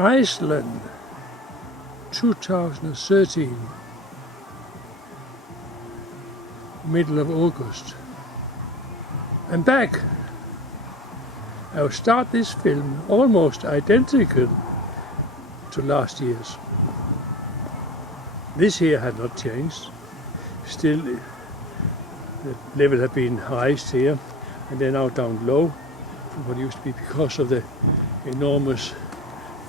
Iceland, 2013, middle of August. I'm back. I will start this film almost identical to last year's. This year had not changed. Still, the level had been raised here, and they're now down low from what it used to be because of the enormous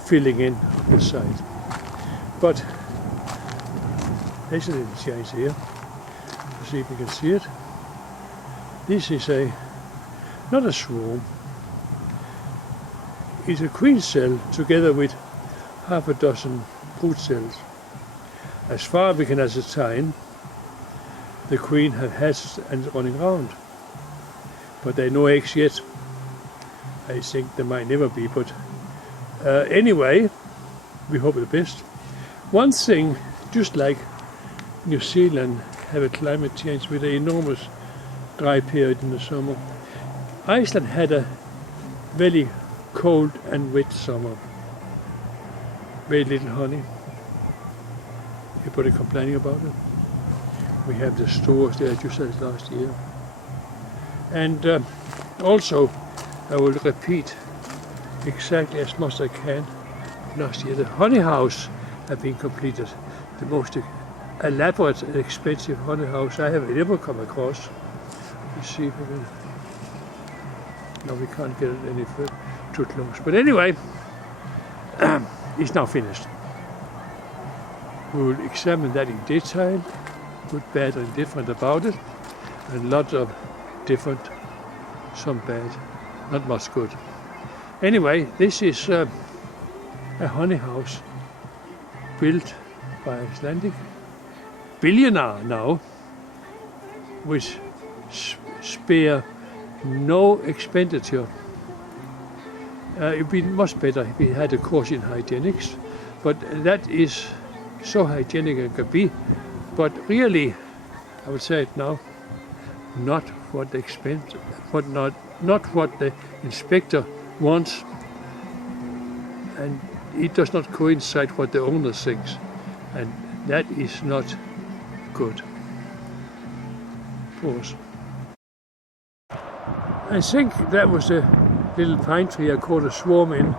filling in of the site. But there's a little change here. Let's see if we can see it. This is not a swarm. It's a queen cell together with half a dozen brood cells. As far as we can ascertain, the queen had hatched and is running around. But there are no eggs yet. I think there might never be, but anyway, we hope the best. One thing, just like New Zealand have a climate change with an enormous dry period in the summer, Iceland had a very cold and wet summer. Very little honey. Everybody complaining about it. We have the stores there just as last year. And also, I will repeat exactly as much as I can. Last year, the honey house had been completed. The most elaborate and expensive honey house I have ever come across. Let's see if we can. No, we can't get it any further, too close. But anyway, it's now finished. We will examine that in detail, good, bad, and different about it, and lots of different, some bad, not much good. Anyway, this is a honey house built by an Icelandic billionaire now, which spare no expenditure. It would be much better if we had a course in hygienics, but that is so hygienic it could be. But really, I would say it now, not what the expense, but not what the inspector wants, and it does not coincide what the owner thinks, and that is not good. Pause. I think that was a little pine tree I caught a swarm in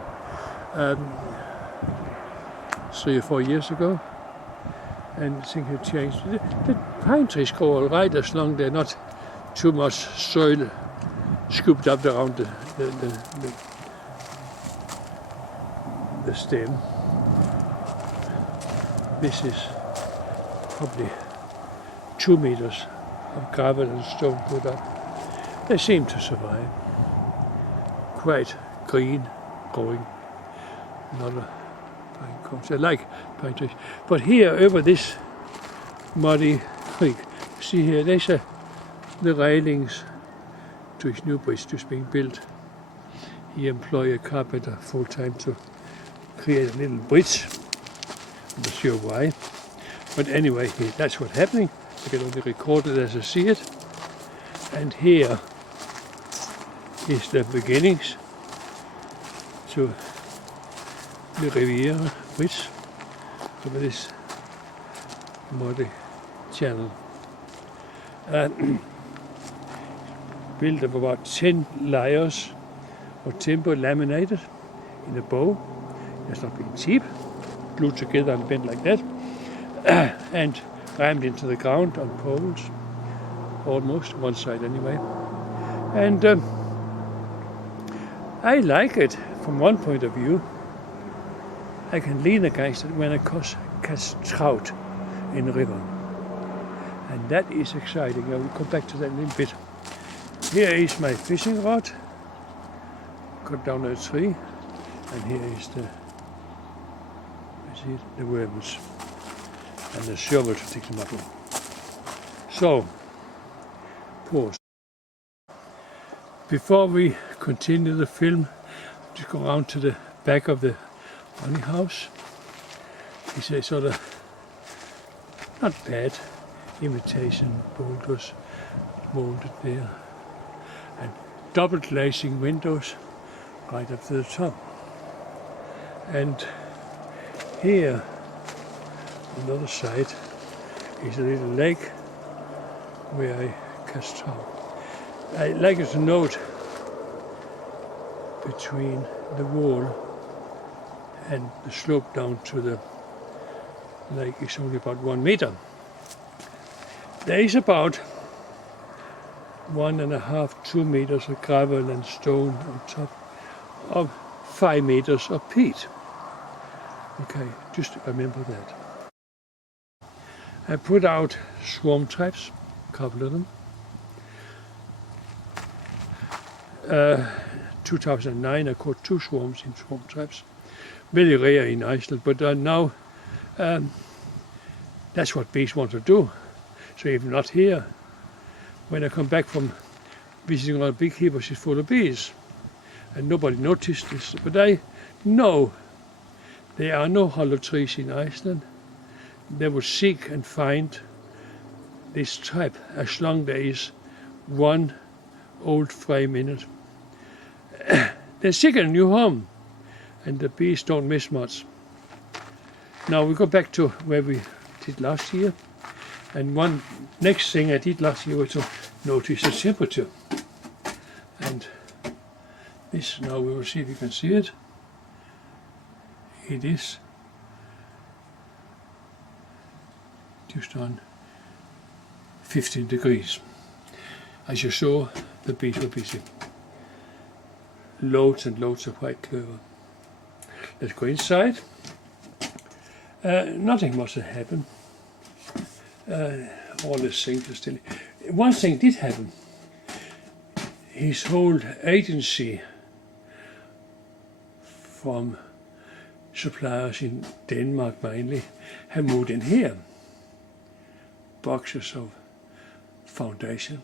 3 or 4 years ago, and I think it changed. The pine trees grow all right as long as they're not too much soil scooped up around the stem. This is probably 2 meters of gravel and stone put up. They seem to survive. Quite green, growing. A lot of pine cones. I like pine trees. But here, over this muddy creek, see here, there's the railings to his new bridge just being built. He employed a carpenter full-time to create a little bridge. I'm not sure why. But anyway, that's what's happening. I can only record it as I see it. And here is the beginnings to the Riviera Bridge over this muddy channel. Built of about 10 layers of timber laminated in a bow. That's not being cheap. Glued together and bent like that. And rammed into the ground on poles. Almost, one side anyway. And I like it from one point of view. I can lean against it when I catch trout in the river. And that is exciting. I will come back to that in a little bit. Here is my fishing rod, cut down a tree, and here is the worms, and the shovel to take them up with. So, pause. Before we continue the film, just go around to the back of the honey house. It's a sort of not bad imitation boulders molded there, and double glazing windows right up to the top. And Here, on the other side, is a little lake where I catch trout. I'd like you to note between the wall and the slope down to the lake is only about 1 meter. There is about 1.5, 2 meters of gravel and stone on top of 5 meters of peat. Okay, just remember that. I put out swarm traps, a couple of them. 2009 I caught 2 swarms in swarm traps. Very rare in Iceland, but now that's what bees want to do. So if not here, when I come back from visiting all beekeepers, it's full of bees. And nobody noticed this, but I know there are no hollow trees in Iceland. They will seek and find this trap as long as there is one old frame in it. They seek a new home, and the bees don't miss much. Now we go back to where we did last year, and one next thing I did last year was to notice the temperature. And this, now we will see if you can see it. It is just on 15 degrees. As you saw, the bees were busy. Loads and loads of white clover. Let's go inside. Nothing must have happened. All the things are still. One thing did happen. His whole agency from suppliers in Denmark mainly have moved in here. Boxes of foundation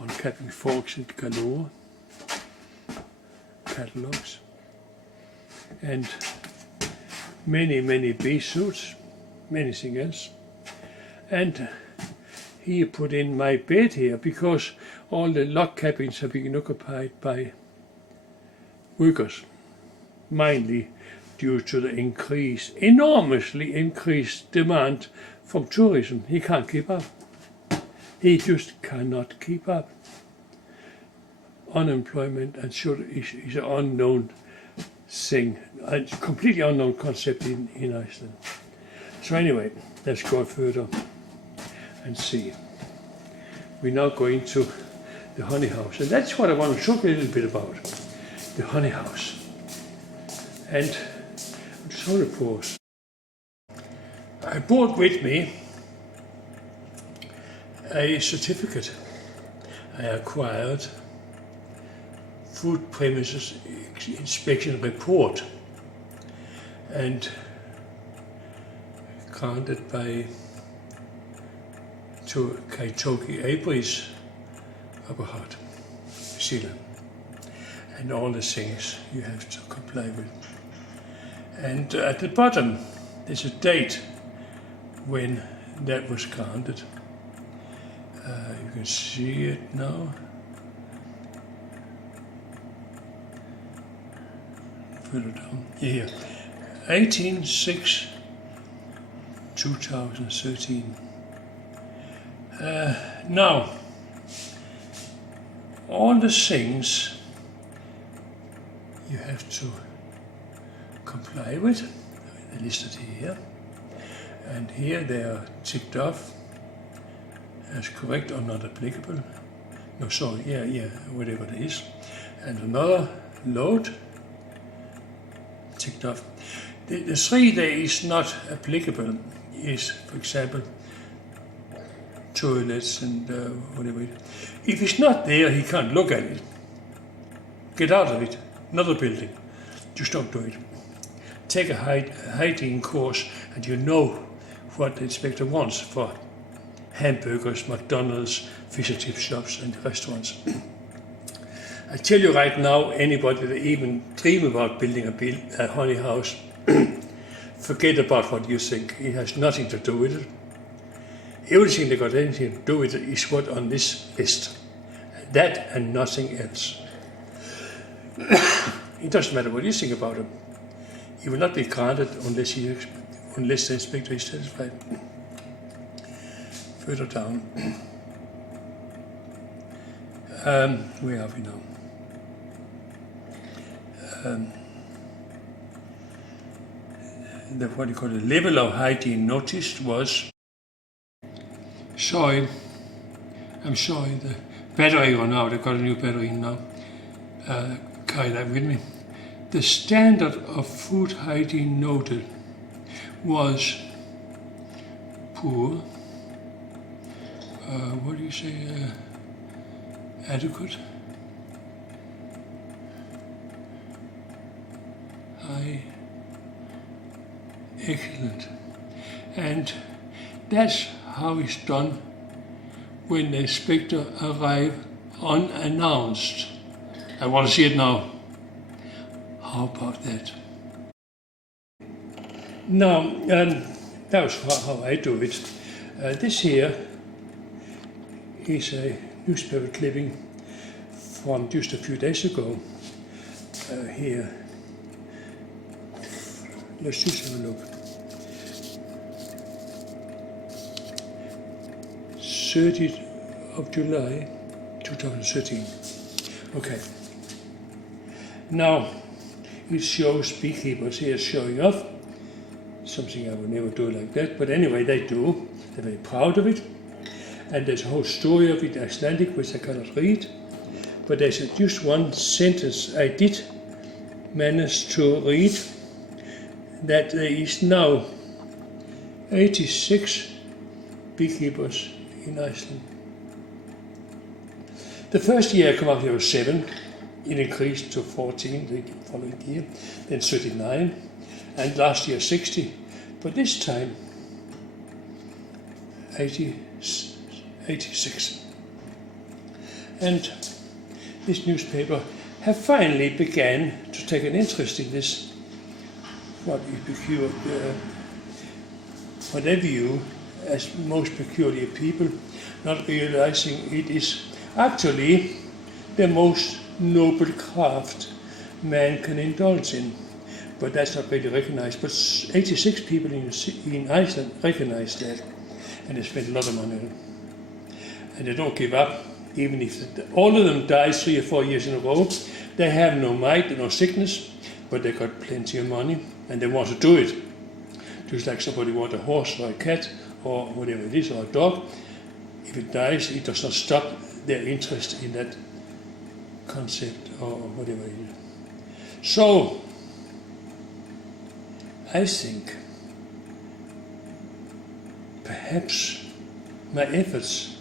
on capping forks and galore, catalogs, and many bee suits, many things else. And he put in my bed here because all the log cabins have been occupied by workers, mainly due to the enormously increased demand from tourism. He can't keep up. He just cannot keep up. Unemployment and is an unknown thing, a completely unknown concept in Iceland. So anyway, let's go further and see. We're now going to the honey house, and that's what I want to talk a little bit about, the honey house. And I'm just going to pause. I brought with me a certificate I acquired, food premises inspection report, and granted to Kaitoki Abri's Aberhart, New Zealand, and all the things you have to comply with. And at the bottom there's a date when that was granted. You can see it now. Further down here, 18/6/2013. Now, all the things you have to comply with, they're listed here, and here they are ticked off as correct or not applicable. No, sorry, yeah, whatever it is. And another load ticked off. The 3 that is not applicable is, for example, toilets and whatever it is. If it's not there, he can't look at it. Get out of it. Another building. Just don't do it. Take a hygiene course and you know what the inspector wants for hamburgers, McDonald's, fish and chip shops and restaurants. I tell you right now, anybody that even dream about building a honey house, forget about what you think. It has nothing to do with it. Everything that got anything to do with it is what on this list. That and nothing else. It doesn't matter what you think about them. He will not be granted unless the inspector is satisfied. Further down. Where are we now? What you call the level of hygiene noticed was. Sorry, I'm sorry, the battery ran out. I got a new battery now. Carry that with me. The standard of food hygiene noted was poor. What do you say? Adequate. High. Excellent. And that's how it's done when the inspector arrives unannounced. I want to see it now. How about that? Now, that was how I do it. This here is a newspaper clipping from just a few days ago. Here, let's just have a look. 30th of July 2013. Okay. Now, it shows beekeepers here showing off. Something I would never do like that, but anyway, they do. They're very proud of it. And there's a whole story of it in Icelandic, which I cannot read. But there's just one sentence I did manage to read, that there is now 86 beekeepers in Iceland. The first year I came out here was 7. It increased to 14 the following year, then 39, and last year 60. But this time, 86. And this newspaper have finally began to take an interest in this, what they view as most peculiar people, not realizing it is actually the most noble craft man can indulge in. But that's not really recognized. But 86 people in Iceland recognize that, and they spend a lot of money on it. And they don't give up, even if all of them die 3 or 4 years in a row. They have no might, no sickness, but they got plenty of money, and they want to do it. Just like somebody wants a horse or a cat or whatever it is, or a dog. If it dies, it does not stop their interest in that concept or whatever it is. So, I think perhaps my efforts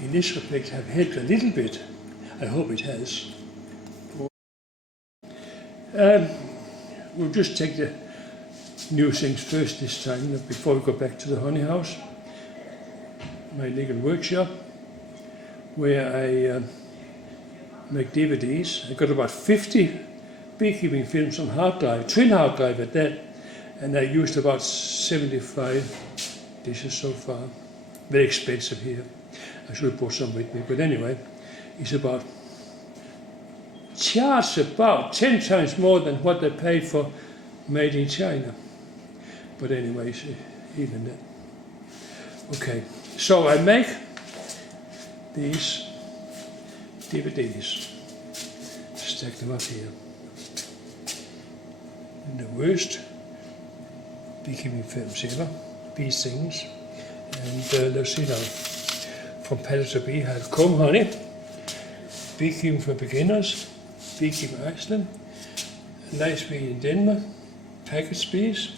in this respect have helped a little bit. I hope it has. We'll just take the new things first this time, before we go back to the honey house, my little workshop, where I make DVDs. I got about 50 beekeeping films on hard drive, twin hard drive at that, and I used about 75 dishes so far. Very expensive here. I should have brought some with me, but anyway, it's about, charged about 10 times more than what they pay for made in China. But anyway, even that. Okay, so I make these DVDs, stack them up here. And the worst beekeeping films ever, bee things. And let's see now, from Paddock to Bee, I have comb honey, beekeeping for beginners, beekeeping Iceland, nice bee in Denmark, package bees,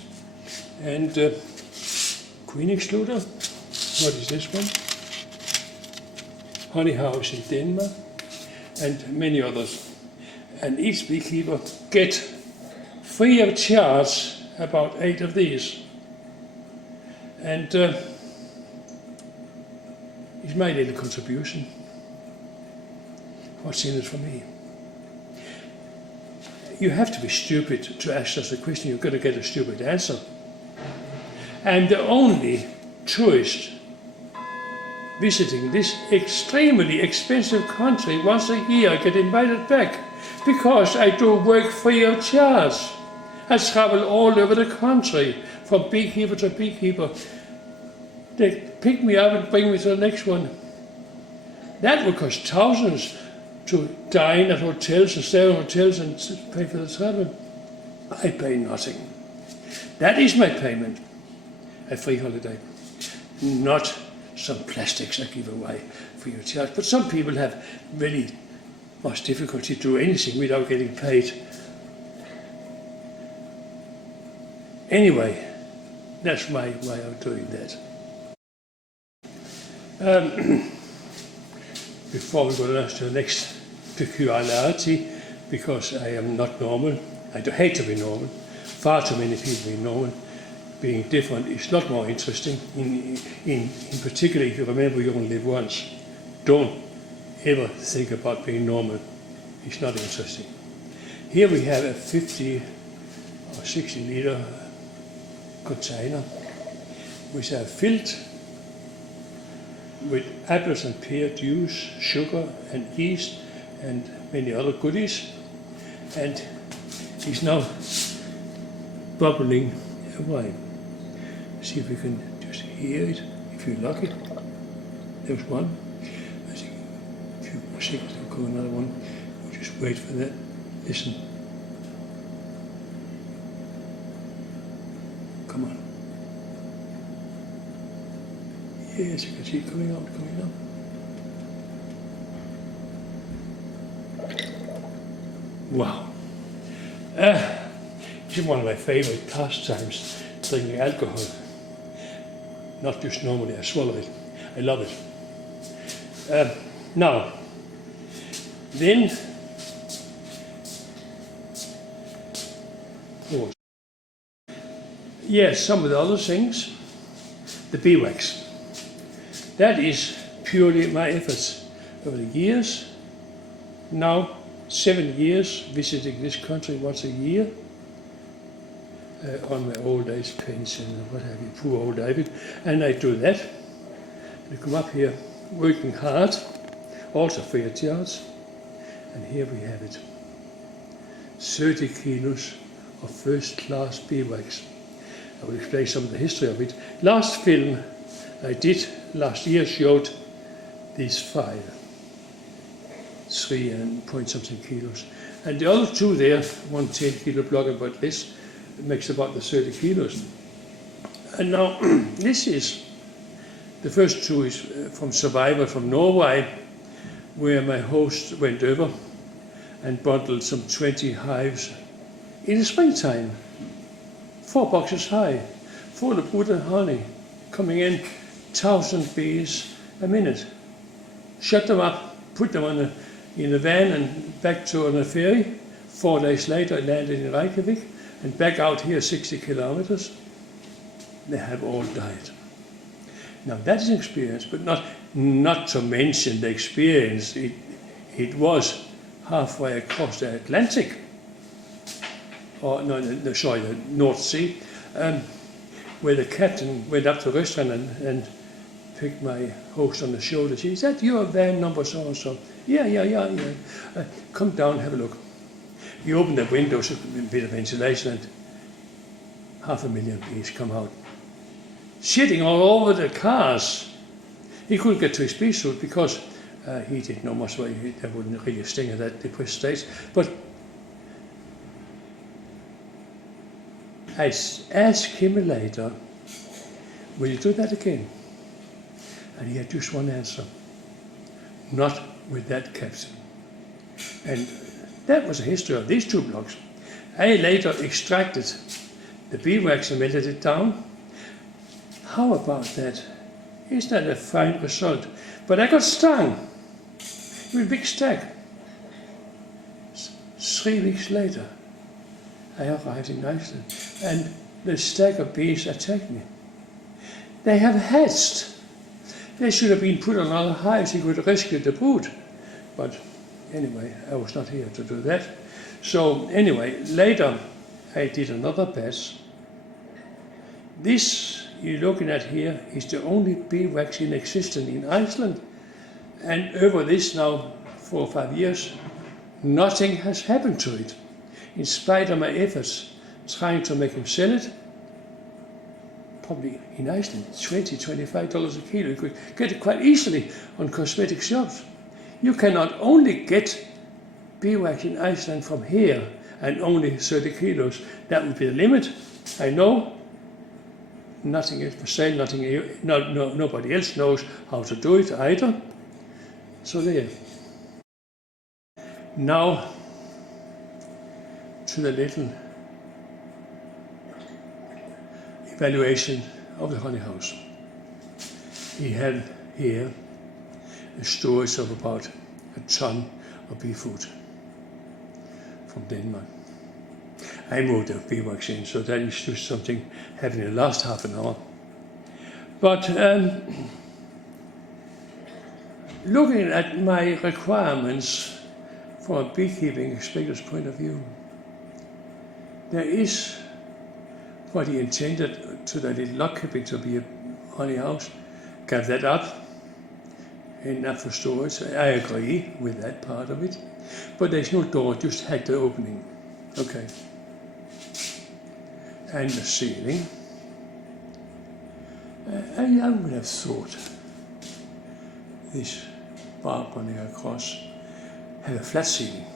and queen excluder. What is this one? Honey house in Denmark, and many others. And each beekeeper get free of charge about 8 of these. And it's my little contribution. What's in it for me? You have to be stupid to ask us a question. You're going to get a stupid answer. And the only tourist visiting this extremely expensive country once a year, I get invited back because I do work free of charge. I travel all over the country, from beekeeper to beekeeper. They pick me up and bring me to the next one. That would cost thousands to dine at hotels and stay in hotels and pay for the travel. I pay nothing. That is my payment. A free holiday. Not some plastics I give away for your charge. But some people have really much difficulty to do anything without getting paid. Anyway, that's my way of doing that. Before we go to the next peculiarity, because I am not normal, I hate to be normal, far too many people being normal, being different is a lot more interesting. In particular, if you remember you only live once, don't ever think about being normal. It's not interesting. Here we have a 50 or 60 liter container which are filled with apples and pear juice, sugar and yeast and many other goodies, and it's now bubbling away. See if we can just hear it, if you're lucky. There's one. I think a few more seconds, there'll go another one. We'll just wait for that. Listen. Come on. Yes, you can see it coming out, coming out. Wow. It's one of my favorite pastimes, drinking alcohol. Not just normally, I swallow it. I love it. Now, then, yes, some of the other things, the beeswax. That is purely my efforts over the years. Now, 7 years visiting this country once a year. On my old age pension and what have you, poor old David. And I do that. I come up here working hard, also free of charge. And here we have it. 30 kilos of first class beeswax. I will explain some of the history of it. Last film I did last year showed these 5, 3 and point something kilos. And the other 2 there, one 10 kilo block about this, makes about the 30 kilos. And now this is, the first 2 is from Survivor from Norway, where my host went over and bundled some 20 hives in the springtime, 4 boxes high, full of wood and honey, coming in 1,000 bees a minute. Shut them up, put them in a van and back to on a ferry. 4 days later I landed in Reykjavik, and back out here 60 kilometers, they have all died. Now that is an experience, but not to mention the experience. It was halfway across the Atlantic, or no, sorry, the North Sea, where the captain went up to the restaurant and picked my host on the shoulder. She said, "Is that your van number so and so?" Yeah. Come down, have a look. He opened the windows, a bit of ventilation, and 500,000 bees come out. Shitting all over the cars. He couldn't get to his bee suit because he didn't know much about it. That wouldn't really sting at that depressed stage. But I asked him later, will you do that again? And he had just one answer. Not with that captain. And that was the history of these 2 blocks. I later extracted the beeswax and melted it down. How about that? Isn't that a fine result? But I got stung with a big stack. 3 weeks later, I arrived in Iceland, and the stack of bees attacked me. They have hatched. They should have been put on other hives. He could have rescued the brood. But anyway, I was not here to do that. So anyway, later I did another batch. This you're looking at here is the only beeswax in existence in Iceland. And over this now 4 or 5 years, nothing has happened to it, in spite of my efforts trying to make him sell it. Probably in Iceland, $20–25 a kilo. You could get it quite easily on cosmetic shops. You cannot only get beeswax in Iceland from here and only 30 kilos. That would be the limit. I know. Nothing is for sale, nobody else knows how to do it either. So there. Now to the little evaluation of the honey house. He had here a storage of about a ton of bee food from Denmark. I moved the beeswax in, so that is just something happened in the last half an hour. But looking at my requirements from a beekeeping inspector's point of view, there is what he intended to the little log cabin to be a honey house. Gave that up, enough for storage. I agree with that part of it, but there's no door, just had the opening. Okay. And the ceiling. I would have thought this bar running across had a flat ceiling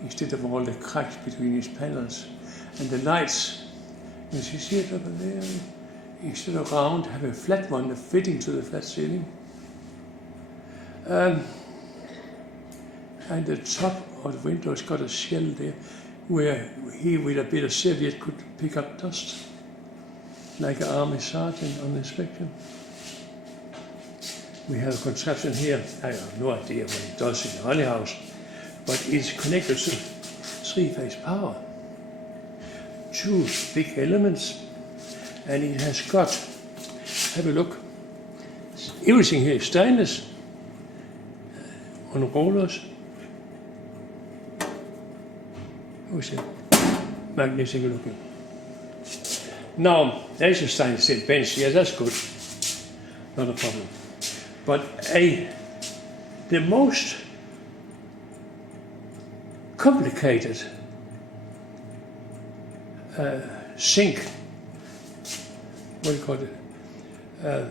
instead of all the cracks between its panels. And the lights, as you see it over there, instead of round, have a flat one fitting to the flat ceiling. And the top of the window has got a shell there where he, with a bit of serviette, could pick up dust, like an army sergeant on inspection. We have a contraption here. I have no idea what it does in the honey house, but it's connected to three-phase power. Two big elements, and it has got, have a look, everything here is stainless, on rollers. Who's it? Magnetic looking. Now, there's a stainless steel bench. Yeah, that's good. Not a problem. But the most complicated sink, what do you call it?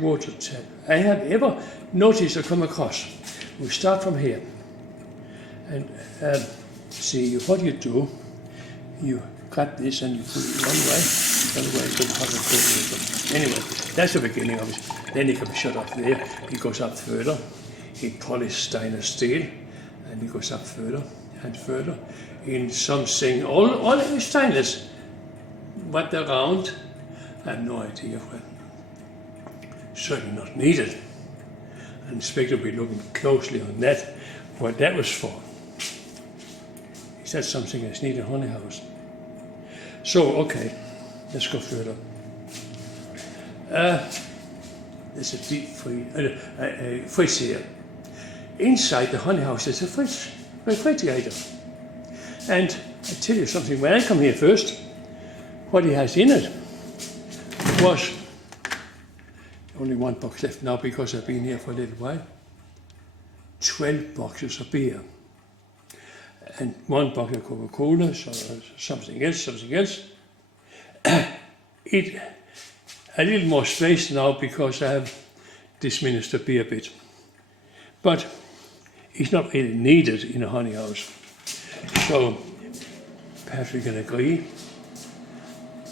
Water tap I have ever noticed or come across. We start from here. And see what you do. You cut this and you put it one way, otherwise it's hot and cold. Anyway, that's the beginning of it. Then it can be shut off there. It goes up further. It polished stainless steel, and it goes up further and further. In something, all is stainless, but the round, I have no idea what. Certainly not needed. An inspector will be looking closely on that, what that was for. Is that something that's needed in a honey house? So, okay, let's go further. There's a deep fridge here. Inside the honey house there's a refrigerator. And I tell you something, when I come here first, what he has in it was only one box left now because I've been here for a little while. 12 boxes of beer. And one box of Coca-Cola, something else. It a little more space now because I have diminished the beer a bit. But it's not really needed in a honey house. So perhaps we can agree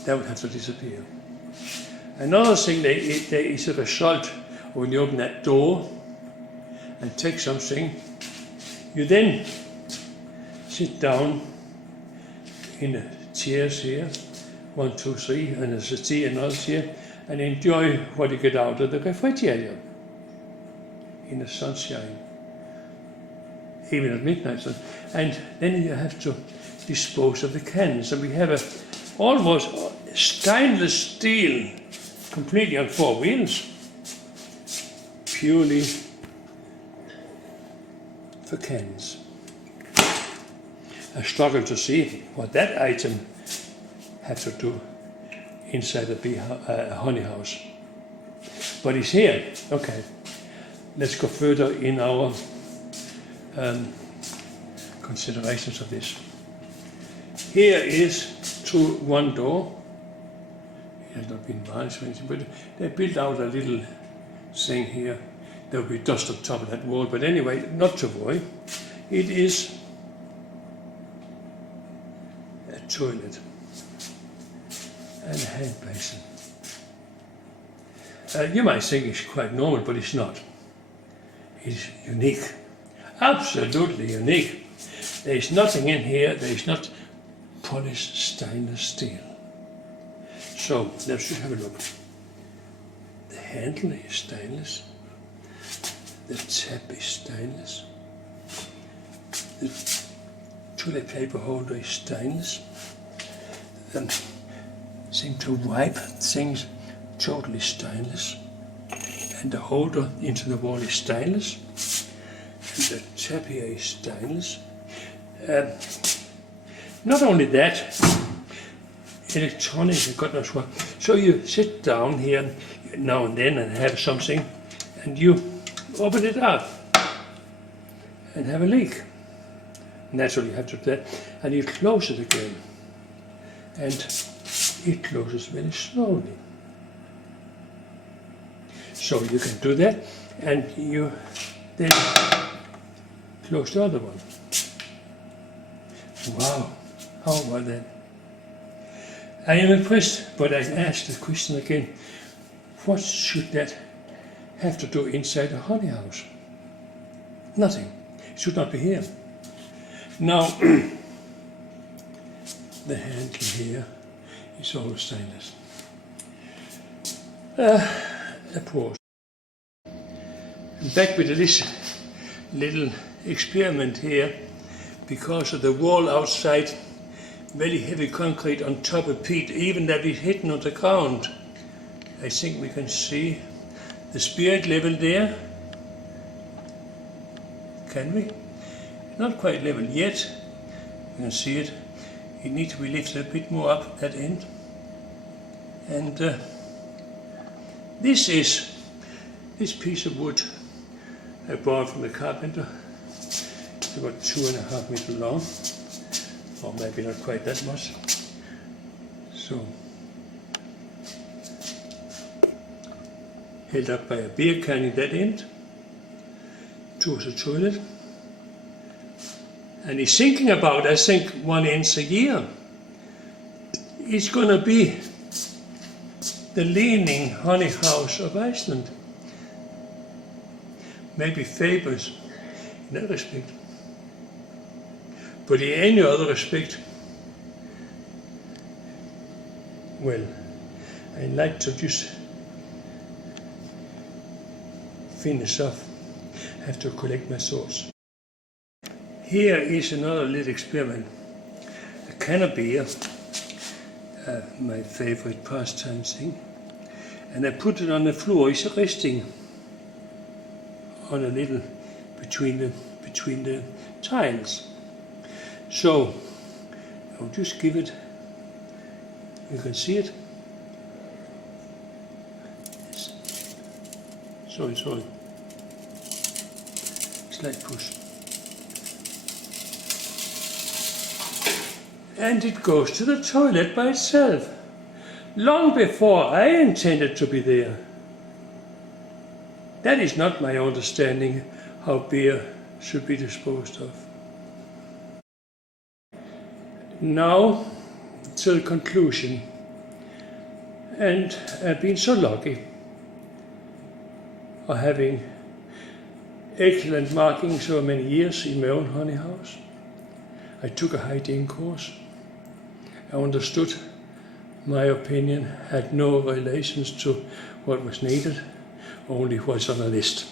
that would have to disappear. Another thing there is a result when you open that door and take something, you then sit down in the chairs here, 1, 2, 3, and there's a tea, another chair, and enjoy what you get out of the refrigerator in the sunshine, even at midnight. And then you have to dispose of the cans. And we have a almost stainless steel, completely on 4 wheels, purely for cans. I struggle to see what that item had to do inside a honey house. But it's here. Okay, let's go further in our considerations of this. Here is through one door. It has not been varnished or anything, but they built out a little thing here. There will be dust on top of that wall, but anyway, not to worry. It is a toilet and a hand basin. You might think it's quite normal, but it's not. It's unique, absolutely unique. There is nothing in here, there is not polished stainless steel. So let's just have a look. The handle is stainless, the tap is stainless, the toilet paper holder is stainless, the thing to wipe things totally stainless, and the holder into the wall is stainless, and the tap here is stainless. Not only that, electronic, God knows what. So you sit down here now and then and have something, and you open it up and have a leak. Naturally you have to do that, and you close it again, and it closes very slowly. So you can do that, and you then close the other one. Wow, how about that? I am impressed, but I asked the question again, what should that have to do inside a honey house? Nothing. It should not be here. Now, the handle here is all stainless. A pause. Back with this little experiment here, because of the wall outside, very heavy concrete on top of peat, even that is hidden on the ground. I think we can see the spirit level there. Can we? Not quite level yet. You can see it. It needs to be lifted a bit more up that end. And this piece of wood I bought from the carpenter. It's about 2.5 meters long, or maybe not quite that much. So, held up by a beer can in that end towards the toilet. And he's thinking about, I think, 1 inch a year. It's going to be the leaning honey house of Iceland. Maybe famous in that respect. But in any other respect, well, I like to just finish off. I have to collect my thoughts. Here is another little experiment. A can of beer, my favorite pastime thing, and I put it on the floor. It's resting on a little between the tiles. So I'll just give it. You can see it. Sorry. Slight push. And it goes to the toilet by itself, long before I intended to be there. That is not my understanding how beer should be disposed of. Now to the conclusion, and I've been so lucky of having excellent marking so many years in my own honey house. I took a hygiene course. I understood my opinion had no relations to what was needed, only what's on the list.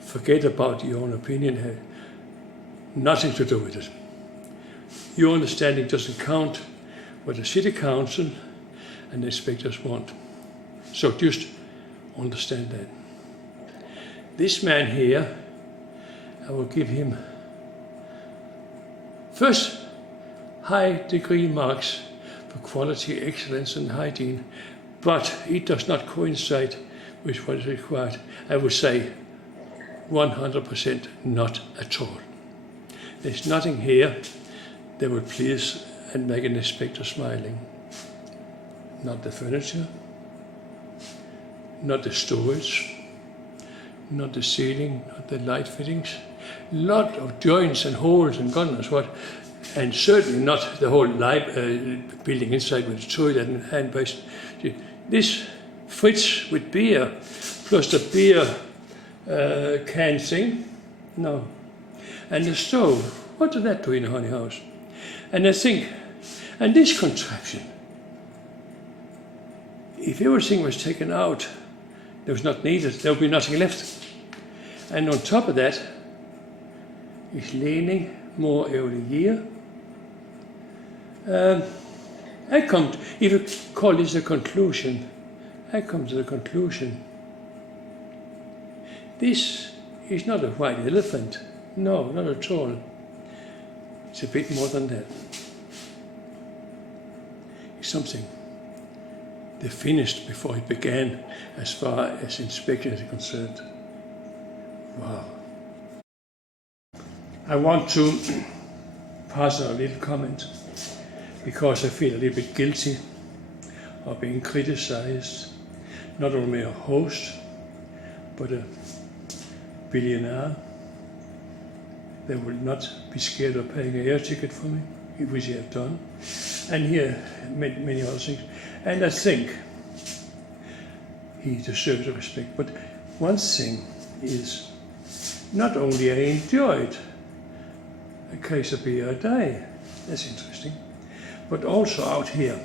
Forget about your own opinion, had nothing to do with it. Your understanding doesn't count what the city council and the inspectors want. So just understand that. This man here, I will give him first high degree marks for quality, excellence and hygiene, but it does not coincide with what is required. I would say 100% not at all. There's nothing here that would please and make an inspector smiling. Not the furniture, not the storage, not the ceiling, not the light fittings. Lot of joints and holes and God knows what, and certainly not the whole building inside with the toilet and hand wash. This fridge with beer, plus the beer can thing, no. And the stove, what did that do in a honey house? And I think, and this contraption, if everything was taken out, that was not needed, there would be nothing left. And on top of that, is leaning more every year. If you call this a conclusion, I come to the conclusion. This is not a white elephant. No, not at all. It's a bit more than that. It's something they finished before it began, as far as inspection is concerned. Wow. I want to pass on a little comment because I feel a little bit guilty of being criticized, not only a host, but a billionaire. They will not be scared of paying an air ticket for me, which they have done, and here many other things. And I think he deserves respect. But one thing is, not only I enjoyed a case of beer a day, that's interesting, but also out here,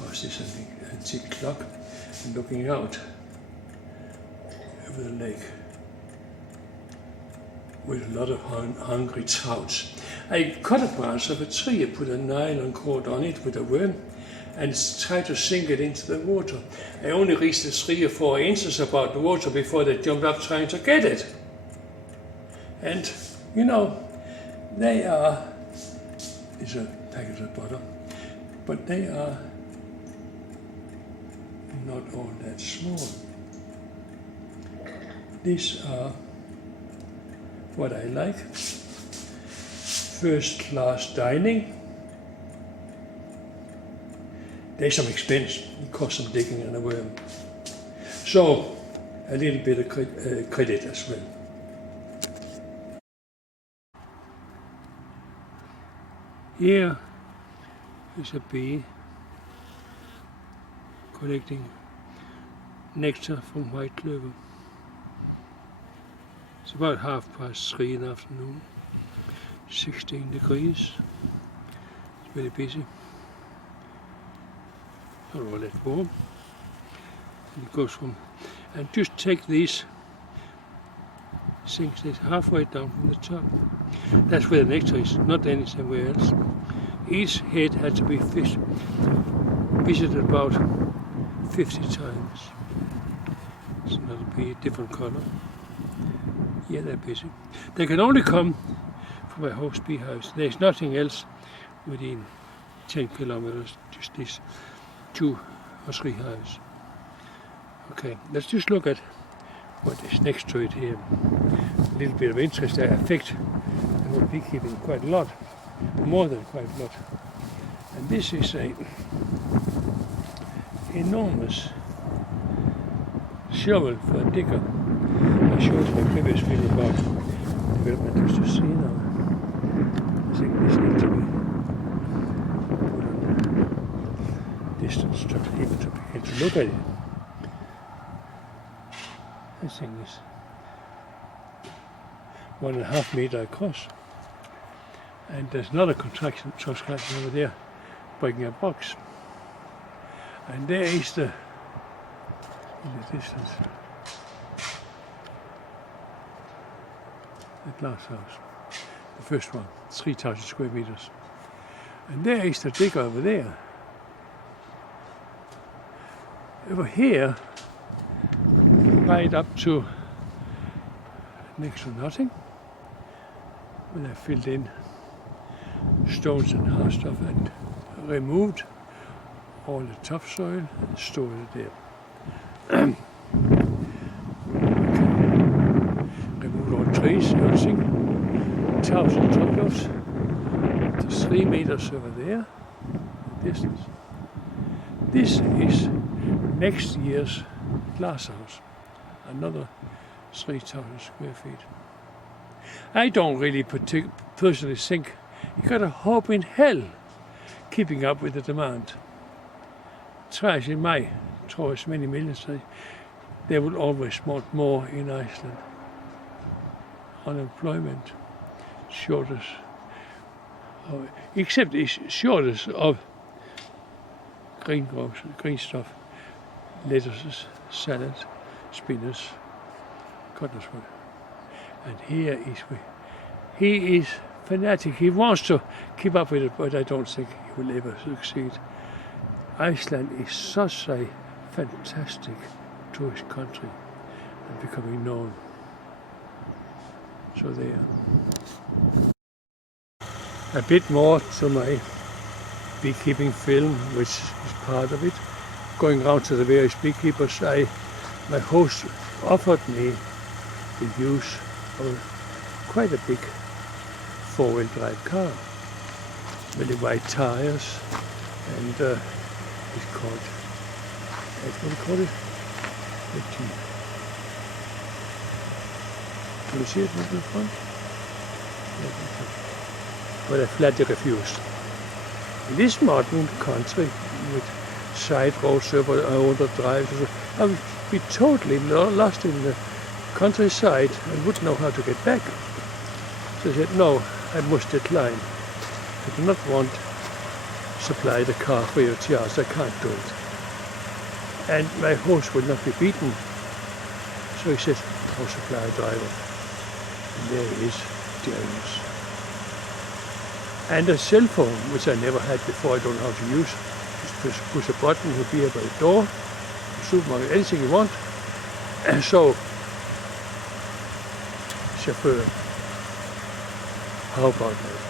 past this antique clock, and looking out over the lake with a lot of hungry trouts. I cut a branch of a tree, I put a nylon cord on it with a worm, and tried to sink it into the water. I only reached 3 or 4 inches above the water before they jumped up trying to get it. And, you know, they are, it's a packet of butter, but they are not all that small. These are what I like. First class dining. There's some expense, it costs some digging and a worm. So, a little bit of credit as well. Here is a bee collecting nectar from white clover. It's about 3:30 in the afternoon, 16 degrees. It's very busy. Not all that warm. And it goes from, and just take these things this halfway down from the top. That's where the nectar is, not anywhere else. Each head had to be visited about 50 times. It's another bee, different color. Yeah, they're busy. They can only come from my host beehives. There's nothing else within 10 kilometers, just these 2 or 3 hives. Okay, let's just look at what is next to it here. A little bit of interest. I affect the whole beekeeping quite a lot, more than quite a lot. And this is a enormous shovel for a digger. I showed my previous video about development just to see now. I think this needs to be put on distance to even to begin to look at it. This thing is 1.5 meters across. And there's another contraction over there, breaking a box. And there is in the distance, the glass house, the first one, 3,000 square meters. And there is the digger over there. Over here, right up to next to nothing, when I filled in stones and hard stuff and removed all the topsoil and stored it there. Removed all trees, everything, 1,000 truckloads to 3 meters over there, the distance. This is next year's glass house, another 3,000 square feet. I don't really personally think you got a hope in hell keeping up with the demand. Twice in my choice, many millions, they will always want more in Iceland. Unemployment, shortage, except it's shortage of green stuff, lettuces, salads, spinach, cottonwood. And here he is fanatic. He wants to keep up with it, but I don't think he will ever succeed. Iceland is such a fantastic tourist country and becoming known. So there. A bit more to my beekeeping film, which is part of it. Going around to the various beekeepers, my host offered me the use of quite a big four-wheel drive car with the white tires, and it's called, what do you call it? Can you see it in the front? But I flatly refused. In this modern country with side roads over older drives, I would be totally lost in the countryside and wouldn't know how to get back. So I said, no, I must decline. I do not want to supply the car free of charge. I can't do it. And my host will not be beaten. So he said, I'll supply a driver. And there he is, James. And a cell phone, which I never had before, I don't know how to use. Just push a button, he'll be at the door, supermarket, anything you want. And so, chauffeur, how about that?